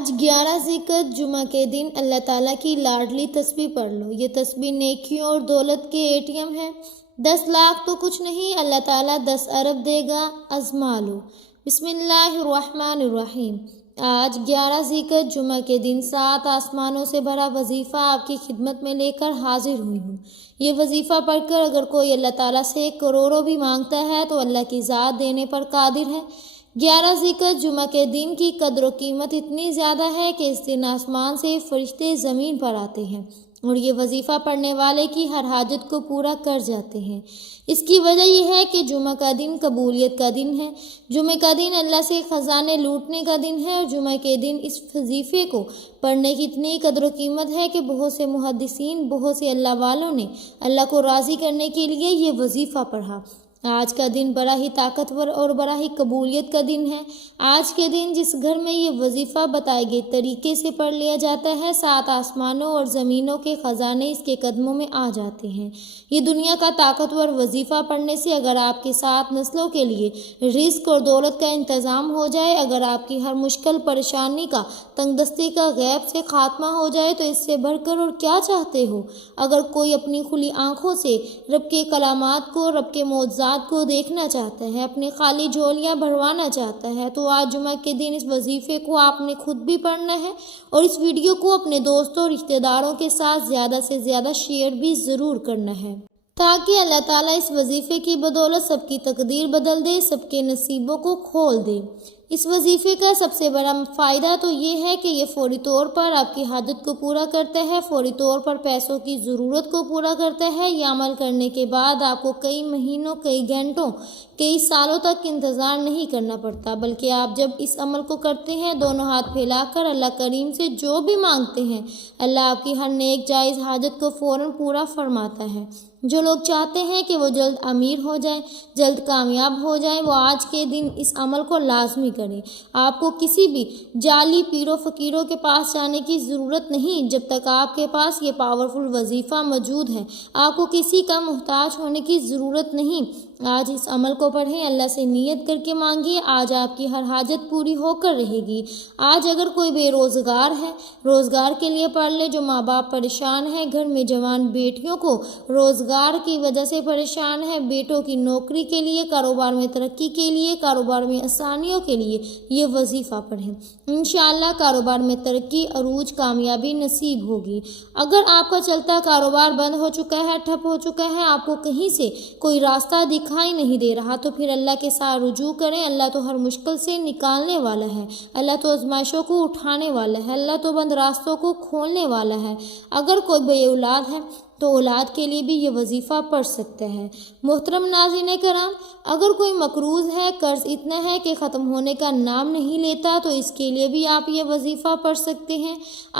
آج 11 ذی-القعدہ جمعہ کے دن اللہ تعالیٰ کی لاڈلی تسبیح پڑھ لو۔ یہ تسبیح نیکیوں اور دولت کے ATM ہے۔ 10 لاکھ تو کچھ نہیں، اللہ تعالیٰ 10 ارب دے گا، آزما لو۔ بسم اللہ الرحمن الرحیم۔ آج 11 ذی-القعدہ جمعہ کے دن 7 آسمانوں سے بھرا وظیفہ آپ کی خدمت میں لے کر حاضر ہوئی ہوں۔ یہ وظیفہ پڑھ کر اگر کوئی اللہ تعالیٰ سے کروڑوں بھی مانگتا ہے تو اللہ کی ذات دینے پر قادر ہے۔ 11 ذی-القعدہ جمعہ کے دن کی قدر و قیمت اتنی زیادہ ہے کہ اس دن آسمان سے فرشتے زمین پر آتے ہیں اور یہ وظیفہ پڑھنے والے کی ہر حاجت کو پورا کر جاتے ہیں۔ اس کی وجہ یہ ہے کہ جمعہ کا دن قبولیت کا دن ہے۔ جمعہ کا دن اللہ سے خزانے لوٹنے کا دن ہے اور جمعہ کے دن اس وظیفے کو پڑھنے کی اتنی قدر و قیمت ہے کہ بہت سے محدثین، بہت سے اللہ والوں نے اللہ کو راضی کرنے کے لیے یہ وظیفہ پڑھا۔ آج کا دن بڑا ہی طاقتور اور بڑا ہی قبولیت کا دن ہے۔ آج کے دن جس گھر میں یہ وظیفہ بتائے گئے طریقے سے پڑھ لیا جاتا ہے، 7 آسمانوں اور زمینوں کے خزانے اس کے قدموں میں آ جاتے ہیں۔ یہ دنیا کا طاقتور وظیفہ پڑھنے سے اگر آپ کے 7 نسلوں کے لیے رزق اور دولت کا انتظام ہو جائے، اگر آپ کی ہر مشکل پریشانی کا، تنگ دستی کا غیب سے خاتمہ ہو جائے تو اس سے بڑھ کر اور کیا چاہتے ہو؟ اگر کوئی اپنی کھلی آنکھوں سے رب کے کلامات کو، رب کے معجزات کو دیکھنا چاہتا ہے، اپنی خالی جھولیاں بھروانا چاہتا ہے تو آج جمعہ کے دن اس وظیفے کو آپ نے خود بھی پڑھنا ہے اور اس ویڈیو کو اپنے دوستوں اور رشتہ داروں کے ساتھ زیادہ سے زیادہ شیئر بھی ضرور کرنا ہے تاکہ اللہ تعالیٰ اس وظیفے کی بدولت سب کی تقدیر بدل دے، سب کے نصیبوں کو کھول دے۔ اس وظیفے کا سب سے بڑا فائدہ تو یہ ہے کہ یہ فوری طور پر آپ کی حاجت کو پورا کرتا ہے، فوری طور پر پیسوں کی ضرورت کو پورا کرتا ہے۔ یہ عمل کرنے کے بعد آپ کو کئی مہینوں، کئی گھنٹوں، کئی سالوں تک انتظار نہیں کرنا پڑتا، بلکہ آپ جب اس عمل کو کرتے ہیں، دونوں ہاتھ پھیلا کر اللہ کریم سے جو بھی مانگتے ہیں، اللہ آپ کی ہر نیک جائز حاجت کو فوراً پورا فرماتا ہے۔ جو لوگ چاہتے ہیں کہ وہ جلد امیر ہو جائیں، جلد کامیاب ہو جائیں، وہ آج کے دن اس عمل کو لازمی کریں۔ آپ کو کسی بھی جعلی پیروں فقیروں کے پاس جانے کی ضرورت نہیں جب تک آپ کے پاس یہ پاورفل وظیفہ موجود ہے۔ آپ کو کسی کا محتاج ہونے کی ضرورت نہیں۔ آج اس عمل کو پڑھیں، اللہ سے نیت کر کے مانگیے، آج آپ کی ہر حاجت پوری ہو کر رہے گی۔ آج اگر کوئی بے روزگار ہے، روزگار کے لیے پڑھ لے۔ جو ماں باپ پریشان ہیں، گھر میں جوان بیٹیوں کو روزگار کی وجہ سے پریشان ہے، بیٹوں کی نوکری کے لیے، کاروبار میں ترقی کے لیے، کاروبار میں آسانیوں کے لیے یہ وظیفہ پڑھیں۔ انشاءاللہ کاروبار میں ترقی، عروج، کامیابی نصیب ہوگی۔ اگر آپ کا چلتا کاروبار بند ہو چکا ہے، ٹھپ ہو چکا ہے، آپ کو کہیں سے کوئی راستہ دکھائی نہیں دے رہا تو پھر اللہ کے ساتھ رجوع کریں۔ اللہ تو ہر مشکل سے نکالنے والا ہے، اللہ تو آزمائشوں کو اٹھانے والا ہے، اللہ تو بند راستوں کو کھولنے والا ہے۔ اگر کوئی بے اولاد ہے تو اولاد کے لیے بھی یہ وظیفہ پڑھ سکتے ہیں۔ محترم ناظرین کرام، اگر کوئی مقروض ہے، قرض اتنا ہے کہ ختم ہونے کا نام نہیں لیتا تو اس کے لیے بھی آپ یہ وظیفہ پڑھ سکتے ہیں۔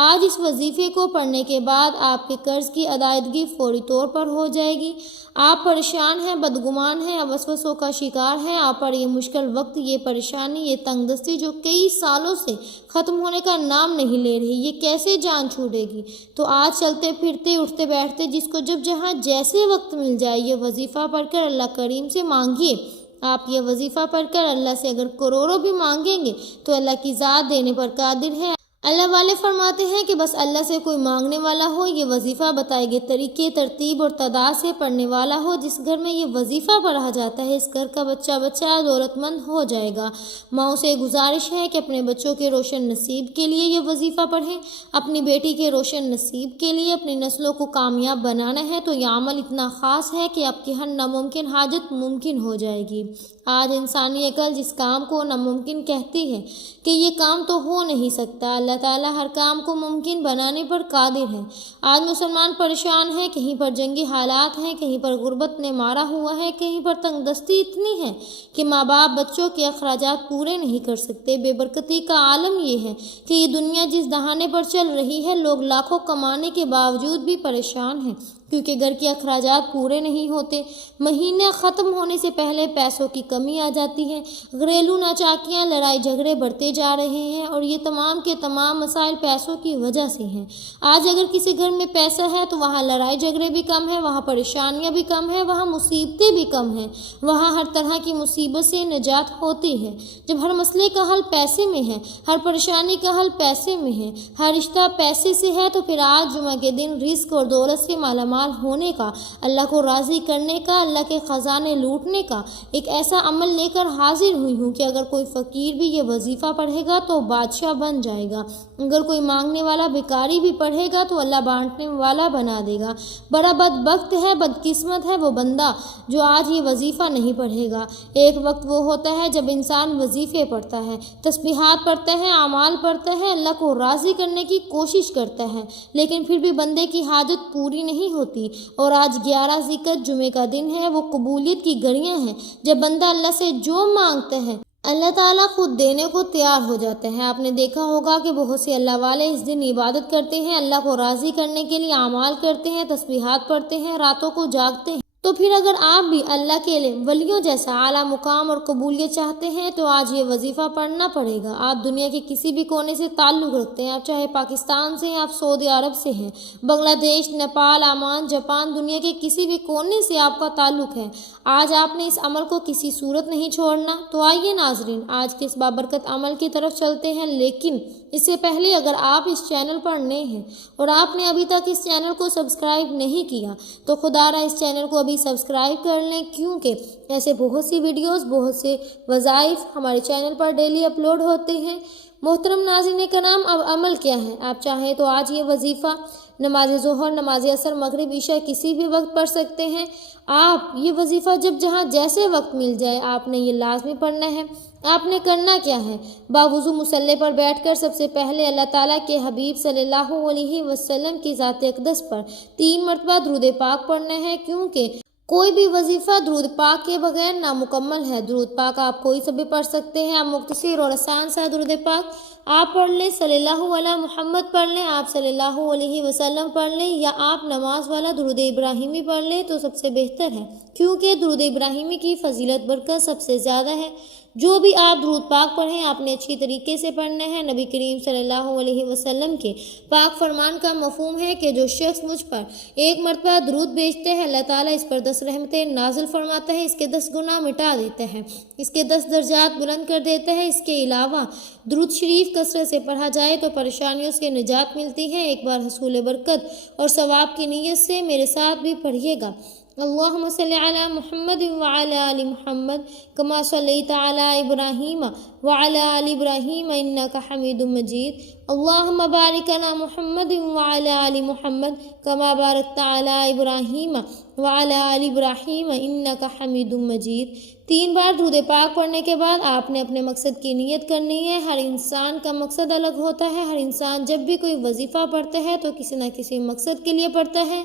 آج اس وظیفے کو پڑھنے کے بعد آپ کے قرض کی ادائیگی فوری طور پر ہو جائے گی۔ آپ پریشان ہیں، بدگمان ہیں، وسوسوں کا شکار ہیں، آپ پر یہ مشکل وقت، یہ پریشانی، یہ تنگ دستی جو کئی سالوں سے ختم ہونے کا نام نہیں لے رہی، یہ کیسے جان چھوڑے گی؟ تو آج چلتے پھرتے، اٹھتے بیٹھتے، جس کو جب جہاں جیسے وقت مل جائے، یہ وظیفہ پڑھ کر اللہ کریم سے مانگیے۔ آپ یہ وظیفہ پڑھ کر اللہ سے اگر کروڑوں بھی مانگیں گے تو اللہ کی ذات دینے پر قادر ہے۔ اللہ والے فرماتے ہیں کہ بس اللہ سے کوئی مانگنے والا ہو، یہ وظیفہ بتائے گئے طریقے، ترتیب اور تعداد سے پڑھنے والا ہو۔ جس گھر میں یہ وظیفہ پڑھا جاتا ہے، اس گھر کا بچہ دولت مند ہو جائے گا۔ ماؤں سے گزارش ہے کہ اپنے بچوں کے روشن نصیب کے لیے یہ وظیفہ پڑھیں، اپنی بیٹی کے روشن نصیب کے لیے، اپنی نسلوں کو کامیاب بنانا ہے تو یہ عمل اتنا خاص ہے کہ آپ کی ہر ناممکن حاجت ممکن ہو جائے گی۔ آج انسانی عقل جس کام کو ناممکن کہتی ہے کہ یہ کام تو ہو نہیں سکتا، اللہ تعالیٰ ہر کام کو ممکن بنانے پر قادر ہے۔ آج مسلمان پریشان ہیں، کہیں پر جنگی حالات ہیں، کہیں پر غربت نے مارا ہوا ہے، کہیں پر تنگ دستی اتنی ہے کہ ماں باپ بچوں کے اخراجات پورے نہیں کر سکتے۔ بے برکتی کا عالم یہ ہے کہ یہ دنیا جس دہانے پر چل رہی ہے، لوگ لاکھوں کمانے کے باوجود بھی پریشان ہیں۔ کیونکہ گھر کے اخراجات پورے نہیں ہوتے، مہینہ ختم ہونے سے پہلے پیسوں کی کمی آ جاتی ہے، گھریلو ناچاکیاں، لڑائی جھگڑے بڑھتے جا رہے ہیں اور یہ تمام کے تمام مسائل پیسوں کی وجہ سے ہیں۔ آج اگر کسی گھر میں پیسہ ہے تو وہاں لڑائی جھگڑے بھی کم ہیں، وہاں پریشانیاں بھی کم ہیں، وہاں مصیبتیں بھی کم ہیں، وہاں ہر طرح کی مصیبت سے نجات ہوتی ہے۔ جب ہر مسئلے کا حل پیسے میں ہے، ہر پریشانی کا حل پیسے میں ہے، ہر رشتہ پیسے سے ہے، تو پھر آج جمعہ کے دن رزق اور دولت سے مالا مال ہونے کا، اللہ کو راضی کرنے کا، اللہ کے خزانے لوٹنے کا ایک ایسا عمل لے کر حاضر ہوئی ہوں کہ اگر کوئی فقیر بھی یہ وظیفہ پڑھے گا تو بادشاہ بن جائے گا، اگر کوئی مانگنے والا بھکاری بھی پڑھے گا تو اللہ بانٹنے والا بنا دے گا۔ بڑا بدبخت ہے، بدقسمت ہے وہ بندہ جو آج یہ وظیفہ نہیں پڑھے گا۔ ایک وقت وہ ہوتا ہے جب انسان وظیفے پڑھتا ہے، تسبیحات پڑھتا ہے، اعمال پڑھتا ہے، اللہ کو راضی کرنے کی کوشش کرتا ہے، لیکن پھر بھی بندے کی حاجت پوری نہیں ہوتی۔ اور آج 11 ذی الحجہ جمعے کا دن ہے، وہ قبولیت کی گھڑیاں ہیں۔ جب بندہ اللہ سے جو مانگتا ہے اللہ تعالیٰ خود دینے کو تیار ہو جاتے ہیں۔ آپ نے دیکھا ہوگا کہ بہت سے اللہ والے اس دن عبادت کرتے ہیں، اللہ کو راضی کرنے کے لیے اعمال کرتے ہیں، تسبیحات پڑھتے ہیں، راتوں کو جاگتے ہیں۔ تو پھر اگر آپ بھی اللہ کے ولیوں جیسا اعلیٰ مقام اور قبولیت چاہتے ہیں تو آج یہ وظیفہ پڑھنا پڑے گا۔ آپ دنیا کے کسی بھی کونے سے تعلق رکھتے ہیں، آپ چاہے پاکستان سے ہیں، آپ سعودی عرب سے ہیں، بنگلہ دیش، نیپال، عمان، جاپان، دنیا کے کسی بھی کونے سے آپ کا تعلق ہے، آج آپ نے اس عمل کو کسی صورت نہیں چھوڑنا۔ تو آئیے ناظرین، آج کے اس بابرکت عمل کی طرف چلتے ہیں، لیکن اس سے پہلے اگر آپ اس چینل پر نئے ہیں اور آپ نے ابھی تک اس چینل کو سبسکرائب نہیں کیا تو خدا را اس چینل کو ابھی سبسکرائب کر لیں، کیونکہ ایسے بہت سی ویڈیوز، بہت سے وظائف ہمارے چینل پر ڈیلی اپلوڈ ہوتے ہیں۔ محترم ناظرین کرام، اب عمل کیا ہے؟ آپ چاہیں تو آج یہ وظیفہ نماز ظہر، نماز عصر، مغرب، عشاء کسی بھی وقت پڑھ سکتے ہیں۔ آپ یہ وظیفہ جب جہاں جیسے وقت مل جائے آپ نے یہ لازمی پڑھنا ہے۔ آپ نے کرنا کیا ہے؟ باوضو مصلی پر بیٹھ کر سب سے پہلے اللہ تعالیٰ کے حبیب صلی اللہ علیہ وسلم کی ذات اقدس پر 3 مرتبہ درود پاک پڑھنا ہے، کیونکہ کوئی بھی وظیفہ درود پاک کے بغیر نامکمل ہے۔ درود پاک آپ کوئی سا بھی پڑھ سکتے ہیں، آپ مختصر اور آسان سا درود پاک آپ پڑھ لیں، صلی اللہ علیہ محمد پڑھ لیں، آپ صلی اللہ علیہ وسلم پڑھ لیں، یا آپ نماز والا درود ابراہیمی پڑھ لیں تو سب سے بہتر ہے، کیونکہ درود ابراہیمی کی فضیلت برکت سب سے زیادہ ہے۔ جو بھی آپ درود پاک پڑھیں آپ نے اچھی طریقے سے پڑھنا ہے۔ نبی کریم صلی اللہ علیہ وسلم کے پاک فرمان کا مفہوم ہے کہ جو شخص مجھ پر 1 مرتبہ درود بھیجتے ہیں اللہ تعالیٰ اس پر 10 رحمتیں نازل فرماتا ہے، اس کے 10 گناہ مٹا دیتا ہے، اس کے 10 درجات بلند کر دیتا ہے۔ اس کے علاوہ درود شریف کثرت سے پڑھا جائے تو پریشانیوں سے نجات ملتی ہے۔ ایک بار حصول برکت اور ثواب کی نیت سے میرے ساتھ بھی پڑھیے گا۔ اللہم صلی علی محمد وعلی آل محمد کما صلیت علی ابراہیم وعلی آل ابراہیم انک حمید مجید۔ اللہم بارک علی محمد وعلی آل محمد کما بارکت علی ابراہیم وعلی آل ابراہیم انک حمید مجید۔ 3 بار درود پاک پڑھنے کے بعد آپ نے اپنے مقصد کی نیت کرنی ہے۔ ہر انسان کا مقصد الگ ہوتا ہے، ہر انسان جب بھی کوئی وظیفہ پڑھتا ہے تو کسی نہ کسی مقصد کے لیے پڑھتا ہے۔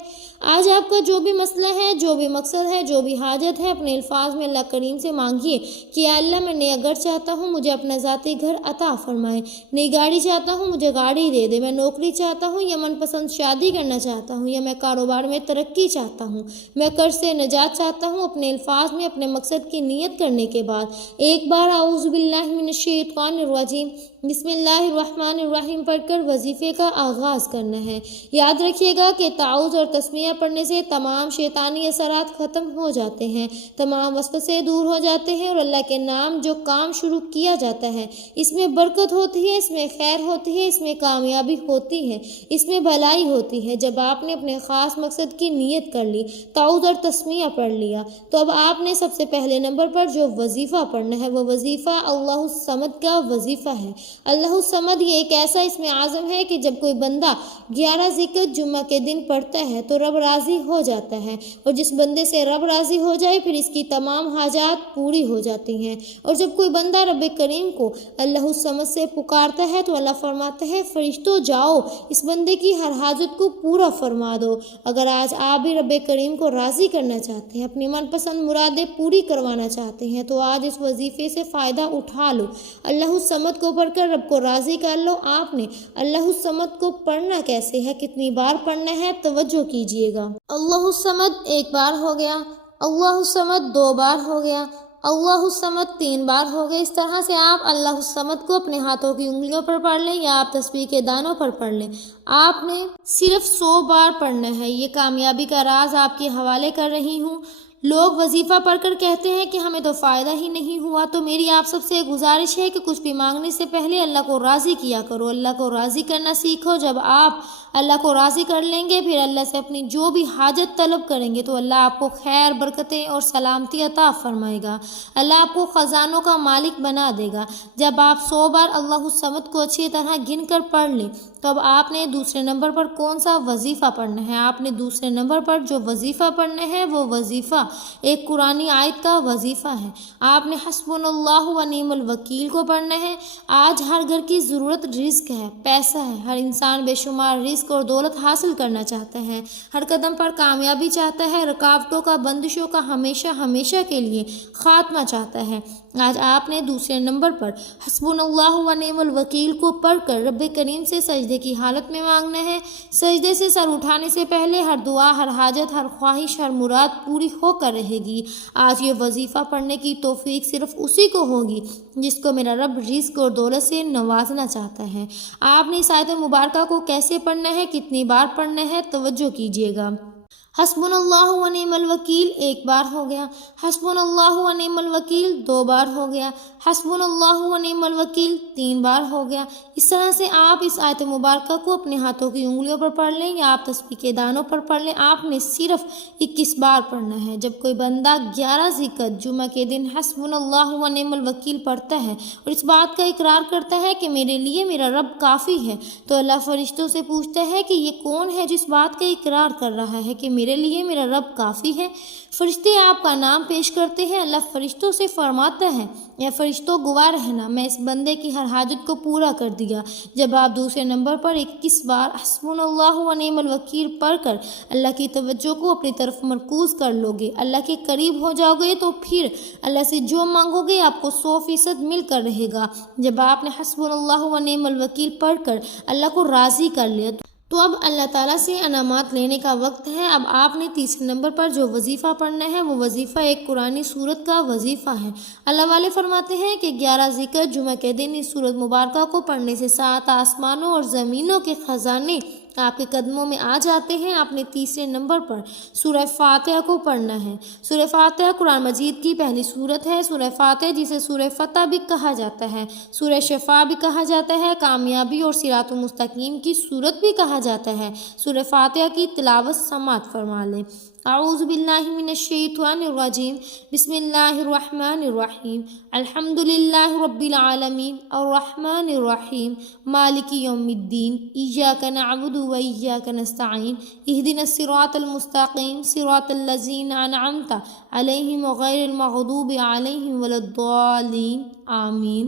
آج آپ کا جو بھی مسئلہ ہے، جو بھی مقصد ہے، جو بھی حاجت ہے، اپنے الفاظ میں اللہ کریم سے مانگیے کہ یا اللہ میں نیا گھر چاہتا ہوں، مجھے اپنا ذاتی گھر عطا فرمائے، نئی گاڑی چاہتا ہوں، مجھے گاڑی دے دے، میں نوکری چاہتا ہوں یا من پسند شادی کرنا چاہتا ہوں، یا میں کاروبار میں ترقی چاہتا ہوں، میں قرض سے نجات چاہتا ہوں۔ اپنے الفاظ میں اپنے مقصد کی نیت کرنے کے بعد ایک بار اعوذ باللہ من الشیطان الرجیم بسم اللہ الرحمن الرحیم پڑھ کر وظیفے کا آغاز کرنا ہے۔ یاد رکھیے گا کہ تعوذ اور تسمیہ پڑھنے سے تمام شیطانی اثرات ختم ہو جاتے ہیں، تمام وسوسے دور ہو جاتے ہیں، اور اللہ کے نام جو کام شروع کیا جاتا ہے اس میں برکت ہوتی ہے، اس میں خیر ہوتی ہے، اس میں کامیابی ہوتی ہے، اس میں بھلائی ہوتی ہے۔ جب آپ نے اپنے خاص مقصد کی نیت کر لی، تعوذ اور تسمیہ پڑھ لیا، تو اب آپ نے سب سے پہلے نمبر پر جو وظیفہ پڑھنا ہے وہ وظیفہ اللہ الصمد کا وظیفہ ہے۔ اللہ الصمد یہ ایک ایسا اسم اعظم ہے کہ جب کوئی بندہ 11 ذی الحجہ جمعہ کے دن پڑھتا ہے تو رب راضی ہو جاتا ہے، اور جس بندے سے رب راضی ہو جائے پھر اس کی تمام حاجات پوری ہو جاتی ہیں۔ اور جب کوئی بندہ رب کریم کو اللہ الصمد سے پکارتا ہے تو اللہ فرماتا ہے فرشتوں جاؤ اس بندے کی ہر حاجت کو پورا فرما دو۔ اگر آج آپ بھی رب کریم کو راضی کرنا چاہتے ہیں، اپنی من پسند مرادیں پوری کروانا چاہتے ہیں تو آج اس وظیفے سے فائدہ اٹھا لو۔ اللہ الصمد کو پڑھ کر رب کو راضی کر لو۔ آپ نے اللہ الصمد کو پڑھنا کیسے ہے، کتنی بار پڑھنا ہے، توجہ کیجیے گا۔ اللہ الصمد ایک بار ہو گیا، اللہ الصمد دو بار ہو گیا، اللہ الصمد تین بار ہو گئے۔ اس طرح سے آپ اللہ الصمد کو اپنے ہاتھوں کی انگلیوں پر پڑھ لیں یا آپ تسبیح کے دانوں پر پڑھ لیں۔ آپ نے صرف 100 بار پڑھنا ہے۔ یہ کامیابی کا راز آپ کے حوالے کر رہی ہوں۔ لوگ وظیفہ پڑھ کر کہتے ہیں کہ ہمیں تو فائدہ ہی نہیں ہوا، تو میری آپ سب سے گزارش ہے کہ کچھ بھی مانگنے سے پہلے اللہ کو راضی کیا کرو، اللہ کو راضی کرنا سیکھو۔ جب آپ اللہ کو راضی کر لیں گے، پھر اللہ سے اپنی جو بھی حاجت طلب کریں گے تو اللہ آپ کو خیر، برکتیں اور سلامتی عطا فرمائے گا۔ اللہ آپ کو خزانوں کا مالک بنا دے گا۔ جب آپ 100 بار اللہ الصمد کو اچھی طرح گن کر پڑھ لیں تو اب آپ نے دوسرے نمبر پر کون سا وظیفہ پڑھنا ہے؟ آپ نے دوسرے نمبر پر جو وظیفہ پڑھنا ہے وہ وظیفہ ایک قرآنی آیت کا وظیفہ ہے۔ آپ نے حسبنا اللہ و نعم الوکیل کو پڑھنا ہے۔ آج ہر گھر کی ضرورت رزق ہے، پیسہ ہے۔ ہر انسان بے شمار رزق اور دولت حاصل کرنا چاہتا ہے، ہر قدم پر کامیابی چاہتا ہے، رکاوٹوں کا، بندشوں کا ہمیشہ کے لیے خاتمہ چاہتا ہے۔ آج آپ نے دوسرے نمبر پر حسبنا اللہ و نعم الوکیل کو پڑھ کر رب کریم سے سجدے کی حالت میں مانگنا ہے۔ سجدے سے سر اٹھانے سے پہلے ہر دعا، ہر حاجت، ہر خواہش، ہر مراد پوری ہو کر رہے گی۔ آج یہ وظیفہ پڑھنے کی توفیق صرف اسی کو ہوگی جس کو میرا رب رزق اور دولت سے نوازنا چاہتا ہے۔ آپ نے اس آیت مبارکہ کو کیسے پڑھنا ہے، کتنی بار پڑھنا ہے، توجہ کیجیے گا۔ حسبنا اللہ و نعم الوکیل ایک بار ہو گیا، حسبنا اللہ و نعم الوکیل دو بار ہو گیا، حسبنا اللہ و نعم الوکیل تین بار ہو گیا۔ اس طرح سے آپ اس آیت مبارکہ کو اپنے ہاتھوں کی انگلیوں پر پڑھ لیں یا آپ تسبیح کے دانوں پر پڑھ لیں۔ آپ نے صرف 21 بار پڑھنا ہے۔ جب کوئی بندہ 11 ذکر جمعہ کے دن حسبنا اللہ و نعم الوکیل پڑھتا ہے اور اس بات کا اقرار کرتا ہے کہ میرے لیے میرا رب کافی ہے، تو اللہ فرشتوں سے پوچھتا ہے کہ یہ کون ہے جس بات کا اقرار کر رہا ہے کہ میرے لیے میرا رب کافی ہے؟ فرشتے آپ کا نام پیش کرتے ہیں۔ اللہ فرشتوں سے فرماتا ہے، اے فرشتوں گواہ رہنا، میں اس بندے کی ہر حاجت کو پورا کر دیا۔ جب آپ دوسرے نمبر پر 21 بار حسبنا اللہ و نعم الوکیل پڑھ کر اللہ کی توجہ کو اپنی طرف مرکوز کر لو گے، اللہ کے قریب ہو جاؤ گے، تو پھر اللہ سے جو مانگو گے آپ کو 100% مل کر رہے گا۔ جب آپ نے حسبنا اللہ و نعم الوکیل پڑھ کر اللہ کو راضی کر لیا تو اب اللہ تعالیٰ سے انعامات لینے کا وقت ہے۔ اب آپ نے تیسرے نمبر پر جو وظیفہ پڑھنا ہے وہ وظیفہ ایک قرآنی سورت کا وظیفہ ہے۔ اللہ والے فرماتے ہیں کہ 11 ذکر جمعہ کے دن اس سورت مبارکہ کو پڑھنے سے 7 آسمانوں اور زمینوں کے خزانے آپ کے قدموں میں آ جاتے ہیں۔ آپ نے تیسرے نمبر پر سورہ فاتحہ کو پڑھنا ہے۔ سورہ فاتحہ قرآن مجید کی پہلی سورت ہے۔ سورہ فاتحہ جسے سورہ فتح بھی کہا جاتا ہے، سورہ شفا بھی کہا جاتا ہے، کامیابی اور صراط المستقیم کی سورت بھی کہا جاتا ہے۔ سورہ فاتحہ کی تلاوت سماعت فرما لیں۔ اعوذ باللہ من الشیطان الرجیم، بسم اللہ الرحمن الرحیم، الحمد للہ رب العالمین، الرحمن الرحیم، مالک یوم الدین، ایاک نعبد و ایاک نستعین، اہدنا الصراط المستقیم، صراط الذین انعمت علیہم غیر المغضوب علیہم ولا الضالین، آمین۔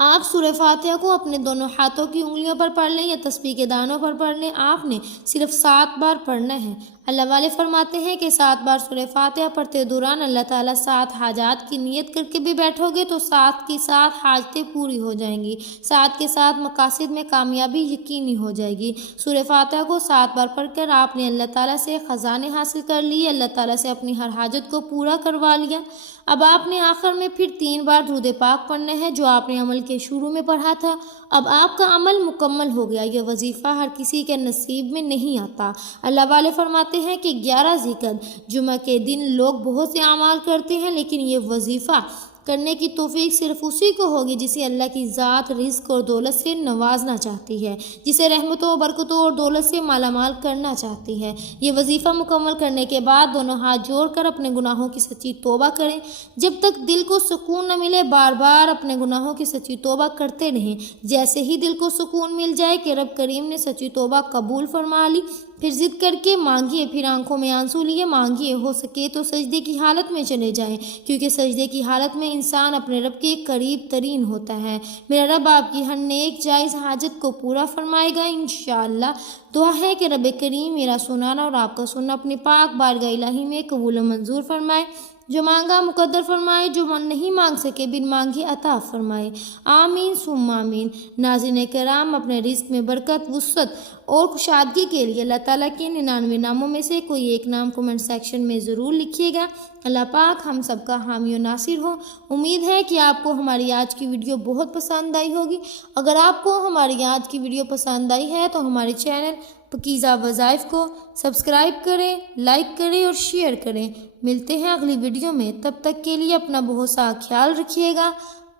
آپ سورہ فاتحہ کو اپنے دونوں ہاتھوں کی انگلیوں پر پڑھ لیں یا تسبیح کے دانوں پر پڑھ لیں۔ آپ نے صرف 7 بار پڑھنا ہے۔ اللہ والے فرماتے ہیں کہ 7 بار سورہ فاتحہ پڑھتے دوران اللہ تعالیٰ 7 حاجات کی نیت کر کے بھی بیٹھو گے تو 7 کی 7 حاجتیں پوری ہو جائیں گی، 7 کے 7 مقاصد میں کامیابی یقینی ہو جائے گی۔ سورہ فاتحہ کو 7 بار پڑھ کر آپ نے اللہ تعالیٰ سے خزانے حاصل کر لیے، اللہ تعالیٰ سے اپنی ہر حاجت کو پورا کروا لیا۔ اب آپ نے آخر میں پھر 3 بار درود پاک پڑھنا ہے جو آپ نے عمل کے شروع میں پڑھا تھا۔ اب آپ کا عمل مکمل ہو گیا۔ یہ وظیفہ ہر کسی کے نصیب میں نہیں آتا۔ اللہ والے فرماتے ہیں کہ 11 ذکر جمعہ کے دن لوگ بہت سے اعمال کرتے ہیں، لیکن یہ وظیفہ کرنے کی توفیق صرف اسی کو ہوگی جسے اللہ کی ذات رزق اور دولت سے نوازنا چاہتی ہے، جسے رحمتوں، برکتوں اور دولت سے مالا مال کرنا چاہتی ہے۔ یہ وظیفہ مکمل کرنے کے بعد دونوں ہاتھ جوڑ کر اپنے گناہوں کی سچی توبہ کریں۔ جب تک دل کو سکون نہ ملے بار بار اپنے گناہوں کی سچی توبہ کرتے رہیں۔ جیسے ہی دل کو سکون مل جائے کہ رب کریم نے سچی توبہ قبول فرما لی، پھر ضد کر کے مانگیے، پھر آنکھوں میں آنسو لیے مانگیے، ہو سکے تو سجدے کی حالت میں چلے جائیں، کیونکہ سجدے کی حالت میں انسان اپنے رب کے قریب ترین ہوتا ہے۔ میرا رب آپ کی ہر نیک جائز حاجت کو پورا فرمائے گا انشاءاللہ۔ دعا ہے کہ رب کریم میرا سنانا اور آپ کا سننا اپنی پاک بارگاہ الہی میں قبول و منظور فرمائے۔ جو مانگا مقدر فرمائے، جو نہیں مانگ سکے بن مانگے عطا فرمائے، آمین ثم آمین۔ ناظرین کرام، اپنے رزق میں برکت، وسعت اور کشادگی کے لیے اللہ تعالیٰ کے 99 ناموں میں سے کوئی ایک نام کمنٹ سیکشن میں ضرور لکھیے گا۔ اللہ پاک ہم سب کا حامی و ناصر ہو۔ امید ہے کہ آپ کو ہماری آج کی ویڈیو بہت پسند آئی ہوگی۔ اگر آپ کو ہماری آج کی ویڈیو پسند آئی ہے تو ہمارے چینل پاکیزہ وظائف کو سبسکرائب کریں، لائک کریں اور شیئر کریں۔ ملتے ہیں اگلی ویڈیو میں، تب تک کے لیے اپنا بہت سا خیال رکھیے گا۔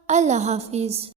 اللہ حافظ۔